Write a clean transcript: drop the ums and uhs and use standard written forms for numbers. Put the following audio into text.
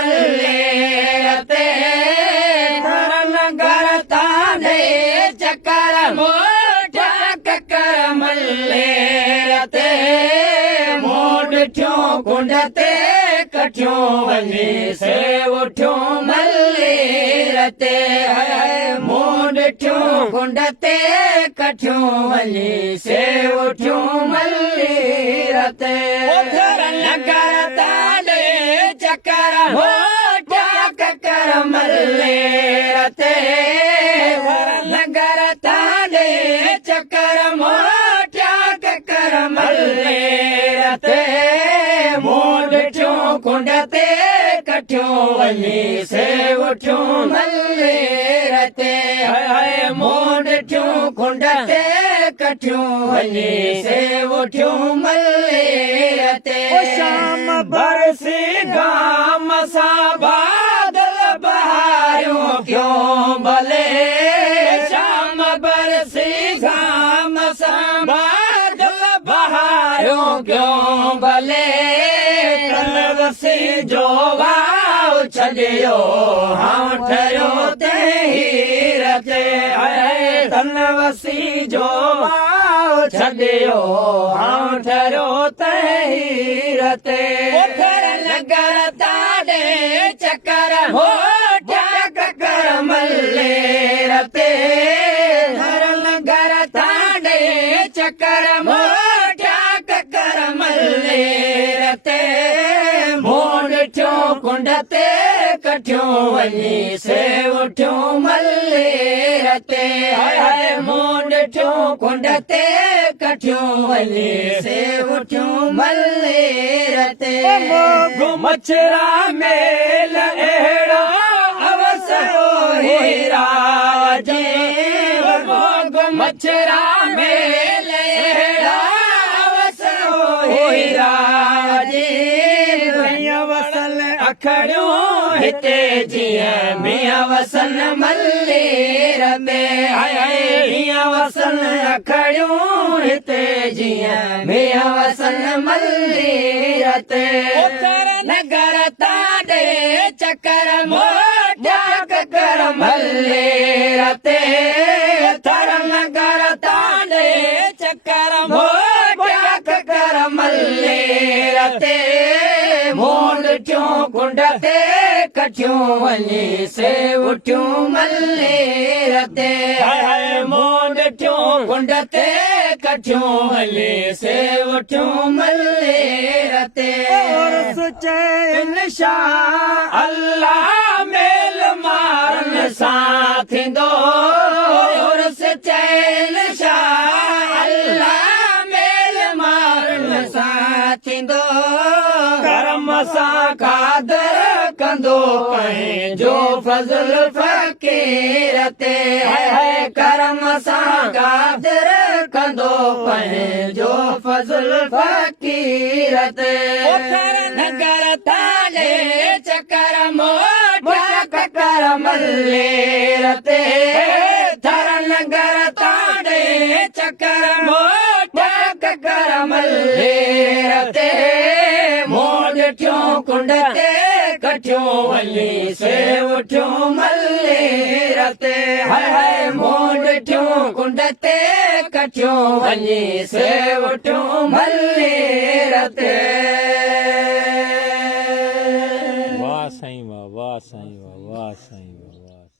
मल्ले रते धरन गरता दे चक्कर मोटा ककर मल्ले रते मोड ठ्यो कुंडते कठ्यो वनी से उठ्यो मल्ले रते मोड ठ्यो कुंडते कठ्यो वनी से उठ्यो मल्ले रते धरन गरता दे चक्कर मोटा ककर मल्ले रते धरन गरता दे चक्कर मोटा ककर मल्ले रते मोड ठ्यो कुंडते कठ्यो वनी से उठ्यो मल्ले रते मोड ठ्यो कुंडते कठ्यो वनी से उठ्यो मल्ले रते शाम बरसी गाम सा बादल बहारो क्यों भले शाम बरसी गाम सा बादल बहारो क्यों भले तनवसी जो वाव छॾियो हाँ ठहियो ते रते तनवसी जो वाव छॾियो हाँ ठहियो ते रते नगर ताॾे चकर हो ककर मल्ले रते धर नगर ताॾे चकर मोटा ककर मल्ले रते मोड ठ्यो कुंडते कठ्यो वनी से उठ्यो मल्ले रते मोड ठ्यो कुंडते कठ्यो वनी से उठ्यो मल्ले रते मछरा मेल अहिड़ा अवसरो हीरा जे मछरा मेल अहिड़ा अवसरो हीरा जे वसल अखड़ियूं हिते जीअं मियां वसन मल्ले रते मियां वसन अखड़ियूं हिते जीअं मियां वसन मल्ले रते नगर ताॾे चकर मोटा ककर मल्ले रते थर नगर ताॾे चकर मोटा ककर मल्ले रते मोड ठ्यो कुंडते कठ्यो वनी से उठ्यो मल्ले रते मोड ठ्यो कुंडते कठ्यो वनी से उठ्यो मल्ले रते चैन शाह अल्लाह मेल मारन सां थींदो चैन शाह अल्लाह मेल मारन सां थींदो करम सां कादर कंदो पंहिंजो फज़ल फ़कीर ते करम सां कादर कंदो पंहिंजो फज़ल फ़कीर ते नगर ताॾे चकर मोटा ककर मल्ले रते थर नगर ताॾे चकर मोटा ककर मल्ले रते मोड ठ्यो कुंडते कठ्यो वनी से उठ्यो मल्ले रते मोड ठ्यो कुंडते कठ्यो वनी से उठ्यो मल्ले रते वाह साईं वाह वाह साईं वाह वाह साईं वाह वाह